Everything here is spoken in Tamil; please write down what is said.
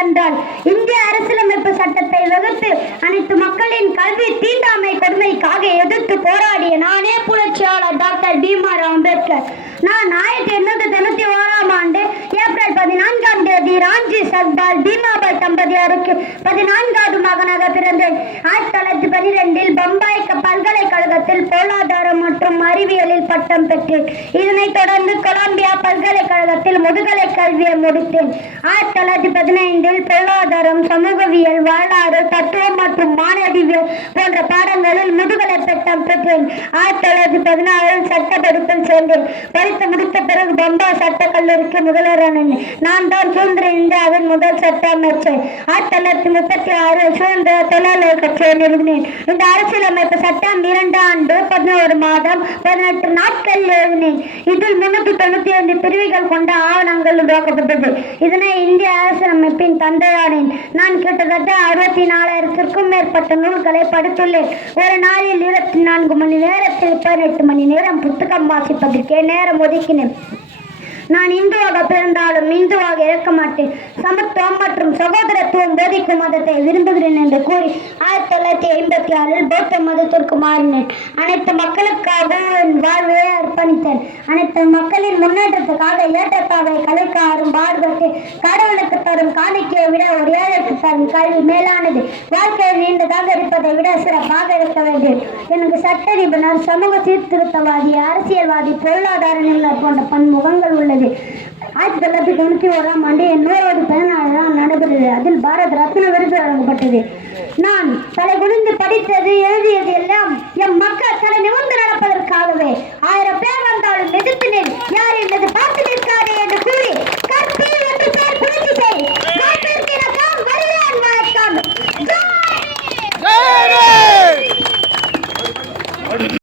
என்னவென்றால் இந்திய அரசியலமைப்பு சட்டத்தை வகுத்து அனைத்து மக்களின் கல்வி தீண்டாமை கொடுமைக்காக எதிர்த்து போராடிய நானே புரட்சியாளர் டாக்டர் பீம்ராவ் அம்பேத்கர். நான் 1891ஆம் ஆண்டு ஏப்ரல் 14ஆம் தேதி ராம்ஜி சக்பால் பீமாபாய் தம்பதியாருக்கு 14வது மகனாக பிறந்தேன். 1912இல் பம்பாய் பல்கலைக்கழகத்தில் பொருளாதாரம் மற்றும் அறிவியலில் பட்டம் பெற்றேன். இதனைத் தொடர்ந்து கொலம்பியா பல்கலைக்கழகத்தில் முதுகலை கல்வியை முடித்தேன். 1915இல் பொருளாதாரம், சமூகவியல், வரலாறு, தத்துவம் மற்றும் மானடிவியல் போன்ற பாடங்களில் முதுகலை பட்டம் பெற்றேன். 1916இல் சட்ட படிப்பில் சேர்ந்தேன். படித்து முடித்த பிறகு பம்பாய் சட்டக் கல்லூரிக்கு முதல்வரானேன். நான் தான் சுதந்திர இந்தியாவின் முதல் சட்ட அமைச்சர். 1936இல் சுதந்திர தொழிலாளர் கட்சியை நிறுவினேன். இந்த அரசியலமைப்பு சட்டம் 2 ஆண்டு 11 மாதம் 18 நாட்கள் எழுதினேன். இதில் 395 பிரிவுகள் கொண்ட ஆவணங்கள் உருவாக்கப்பட்டது. இதனை இந்திய அரசியலமைப்பின் தந்தையானேன். நான் கிட்டத்தட்ட 64,000க்கும் மேற்பட்ட நூல்களை படித்துள்ளேன். ஒரு நாளில் 24 மணி நேரத்தில் 18 மணி நேரம் புத்தகம் வாசிப்பதற்கே நேரம் ஒதுக்கினேன். நான் இந்துவாக பிறந்தாலும் இந்துவாக இருக்க மாட்டேன். சமத்துவம் மற்றும் சகோதரத்துவம் போதிக்கும் மதத்தை விரும்புகிறேன் என்று கூறி 1956இல் பௌத்த மதத்திற்கு மாறினேன். அனைத்து மக்களுக்காக என் வாழ்வை அர்ப்பணித்தேன். அனைத்து மக்களின் முன்னேற்றத்துக்காக ஏற்றத்தாவை கலைக்காரும் பாடுபட்டு கடவுளுக்கு தரும் காணிக்கையை விட ஒரு ஏழைக்கு தரும் கல்வி மேலானது. வாழ்க்கையை நீண்டதாக இருப்பதை விட சிறப்பாக இருக்க வேண்டும். எனக்கு சட்ட நிபுணர், சமூக சீர்திருத்தவாதி, அரசியல்வாதி, பொருளாதார நிபுணர் போன்ற பன்முகங்கள் உள்ளது. 1991ஆம் ஆண்டு என் 100வது பிறந்தநாள் நடைபெறுகிறது. அதில் பாரத ரத்ன விருது வழங்கப்பட்டது. நான் தலை குனிந்து படித்தது, எழுதியது எல்லாம் எம் மக்கள் தலை நிமிர்ந்து நடப்பதற்காகவே. 1000 பேர் வந்தாலும் எதிர்த்து நில், யார் என்னது பார்த்து நிற்காதே என்று கூறி கற்பில்